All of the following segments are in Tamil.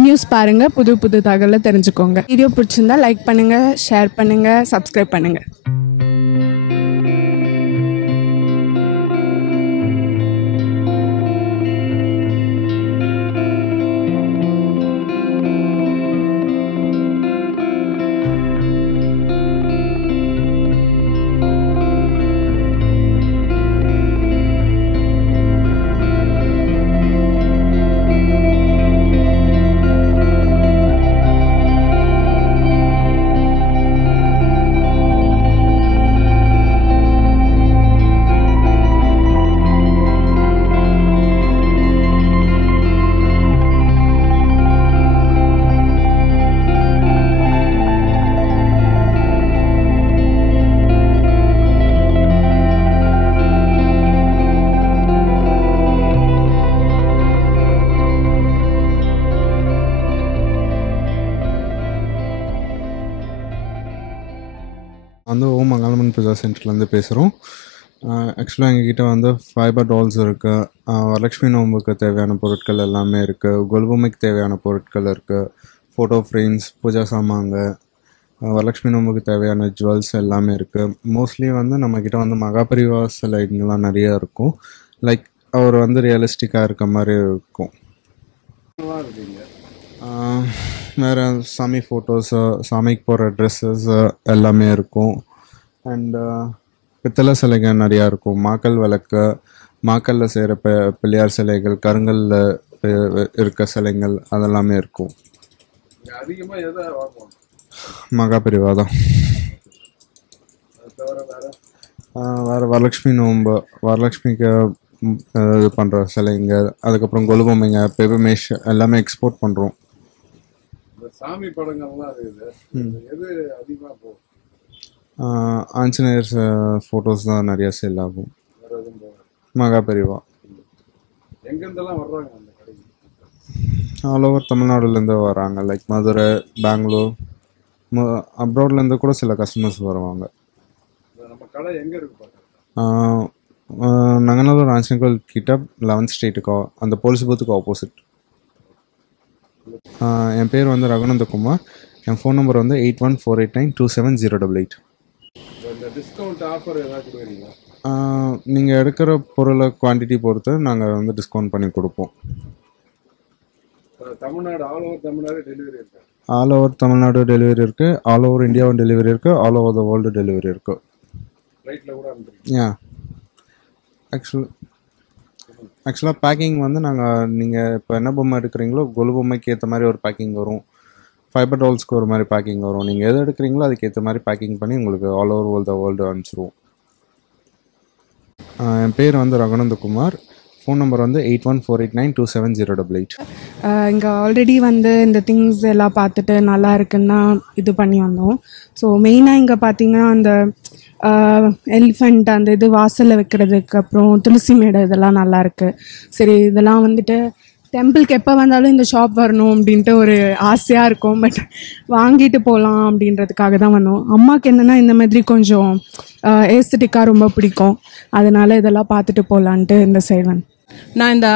நியூஸ் பாருங்க, புது புது தகவலை தெரிஞ்சுக்கோங்க. வீடியோ பிடிச்சிருந்தா லைக் பண்ணுங்க, ஷேர் பண்ணுங்க, சப்ஸ்கிரைப் பண்ணுங்க. வந்து ஓம் மங்களமன் பூஜா சென்டர்லேருந்து பேசுகிறோம். ஆக்சுவலாக எங்ககிட்ட வந்து ஃபைபர் டால்ஸ் இருக்குது, வரலட்சுமி நோம்புக்கு தேவையான பொருட்கள் எல்லாமே இருக்குது, கொலுபொம்மைக்கு தேவையான பொருட்கள் இருக்குது, ஃபோட்டோ ஃப்ரேம்ஸ், பூஜா சாமாங்க, வரலட்சுமி நோம்புக்கு தேவையான ஜுவல்ஸ் எல்லாமே இருக்குது. மோஸ்ட்லி வந்து நம்மக்கிட்ட வந்து மகாபரிவா சிலைங்கள்லாம் நிறையா இருக்கும். லைக் அவர் வந்து ரியலிஸ்டிக்காக இருக்க மாதிரி இருக்கும். வேறு சாமி ஃபோட்டோஸு, சாமிக்கு போகிற ட்ரெஸ்ஸஸ் எல்லாமே இருக்கும். அண்டு பித்தளை சிலைகள் நிறையா இருக்கும். மாக்கல் விளக்கு, மாக்கல்லில் செய்கிற பிள்ளையார் சிலைகள், கருங்கல்ல இருக்க சிலைகள் அதெல்லாமே இருக்கும். மகாபரிவா தான். வேறு வரலட்சுமி நோம்பு, வரலட்சுமிக்கு இது பண்ணுற சிலைங்க, அதுக்கப்புறம் கொலுபொம்மைங்க, பெபமேஷ் எல்லாமே எக்ஸ்போர்ட் பண்ணுறோம். சாமி படங்கள்லாம் இருக்குது, எது அதிகமாக போகும்? ஆஞ்சநேயர் ஃபோட்டோஸ் தான் நிறையா சேல் ஆகும். மகாபரிவா. எங்கேருந்தெல்லாம் வர்றாங்க அந்த கடைக்கு? ஆல் ஓவர் தமிழ்நாடுலேருந்து வராங்க. லைக் மதுரை, பெங்களூர், அப்ராட்லேருந்து கூட சில கஸ்டமர்ஸ் வருவாங்க. நம்ம கடை எங்கே இருக்கு? நங்கநல்லூர் ஆஞ்சநேயர் கோயில் கிட்ட 11th ஸ்ட்ரீட்டுக்கு அந்த போலீஸ் பூத்துக்கு ஆப்போசிட். என் பேர் வந்து ரகுநந்தகுமார். என் ஃபோன் நம்பர் வந்து 8148927088. டிஸ்கவுண்ட் ஆஃபர் ஏதாவது கொடுக்குறீங்களா? நீங்கள் எடுக்கிற பொருளை குவான்டிட்டி பொறுத்து நாங்கள் வந்து டிஸ்கவுண்ட் பண்ணி கொடுப்போம். Tamil Nadu all over Tamil Nadu delivery இருக்கு? ஆல் ஓவர் தமிழ்நாடு டெலிவரி இருக்குது, ஆல் ஓவர் இந்தியாவும் டெலிவரி இருக்குது, all over the world delivery இருக்குது. ஃப்ளைட்டில் கூட அனுப்புறீங்க? யா. ஆக்சுவலாக பேக்கிங் வந்து நீங்கள் இப்போ என்ன பொம்மை எடுக்கிறீங்களோ கொலுபொம்மைக்கு ஏற்ற மாதிரி ஒரு பேக்கிங் வரும், ஃபைபர் டால்ஸ்க்கு ஒரு மாதிரி பேக்கிங் வரும். நீங்கள் எது எடுக்கிறீங்களோ அதுக்கு ஏற்ற மாதிரி பேக்கிங் பண்ணி உங்களுக்கு ஆல் ஓவர் த வேர்ல்டு அனுப்பிச்சிடுவோம். என் பேர் வந்து ரகுநந்தகுமார். ஃபோன் நம்பர் வந்து 8148927088. இங்கே ஆல்ரெடி வந்து இந்த திங்ஸ் எல்லாம் பார்த்துட்டு நல்லா இருக்குன்னா இது பண்ணி வந்தோம். ஸோ மெயினாக இங்கே பார்த்தீங்கன்னா அந்த எலிஃபண்ட் அந்த இது வாசலில் வைக்கிறதுக்கு, அப்புறம் துளசி மேடை இதெல்லாம் நல்லாயிருக்கு. சரி, இதெல்லாம் வந்துட்டு டெம்பிளுக்கு எப்போ வந்தாலும் இந்த ஷாப் வரணும் அப்படின்ட்டு ஒரு ஆசையாக இருக்கும். பட் வாங்கிட்டு போகலாம் அப்படின்றதுக்காக தான் வந்தோம். அம்மாவுக்கு என்னென்னா இந்த மாதிரி கொஞ்சம் ஏஸ்தட்டிக்காக ரொம்ப பிடிக்கும், அதனால் இதெல்லாம் பார்த்துட்டு போகலான்ட்டு இந்த சைடு. நான் இந்த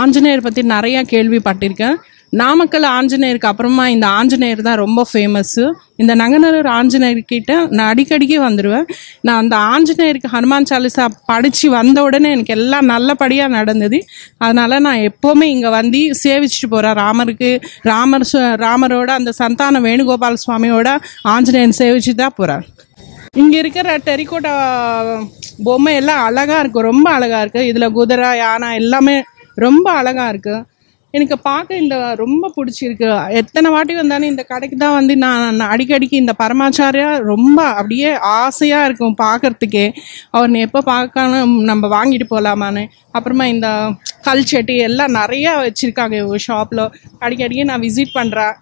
ஆஞ்சநேயர் பற்றி நிறையா கேள்விப்பட்டிருக்கேன். நாமக்கல் ஆஞ்சநேயருக்கு அப்புறமா இந்த ஆஞ்சநேயர் தான் ரொம்ப ஃபேமஸ்ஸு. இந்த நங்கநல்லூர் ஆஞ்சநேயர்கிட்ட நான் அடிக்கடிக்கு வந்துடுவேன். நான் அந்த ஆஞ்சநேயருக்கு ஹனுமான் சாலிசா படித்து வந்த உடனே எனக்கு எல்லாம் நல்லபடியாக நடந்தது. அதனால் நான் எப்போவுமே இங்கே வந்து சேவிச்சுட்டு போகிறேன். ராமரோட அந்த சந்தான வேணுகோபால் சுவாமியோட ஆஞ்சநேயன் சேவிச்சு தான் போகிறேன். இங்கே இருக்கிற டெரிகோட்டா பொம்மை எல்லாம் அழகாக இருக்குது, ரொம்ப அழகாக இருக்குது. இதில் குதிரை, யானை எல்லாமே ரொம்ப அழகாக இருக்குது. எனக்கு பார்க்க இந்த ரொம்ப பிடிச்சிருக்கு. எத்தனை வாட்டி வந்தாலும் இந்த கடைக்கு தான் வந்து நான் அடிக்கடிக்கு இந்த பரமாச்சாரியா ரொம்ப அப்படியே ஆசையாக இருக்கும் பார்க்குறதுக்கே. அவர் எப்போ பார்க்கணும் நம்ம வாங்கிட்டு போகலாமான்னு. அப்புறமா இந்த கல் சட்டி எல்லாம் நிறையா வச்சுருக்காங்க இவங்க ஷாப்பில். அடிக்கடிக்கு நான் விசிட் பண்ணுறேன்.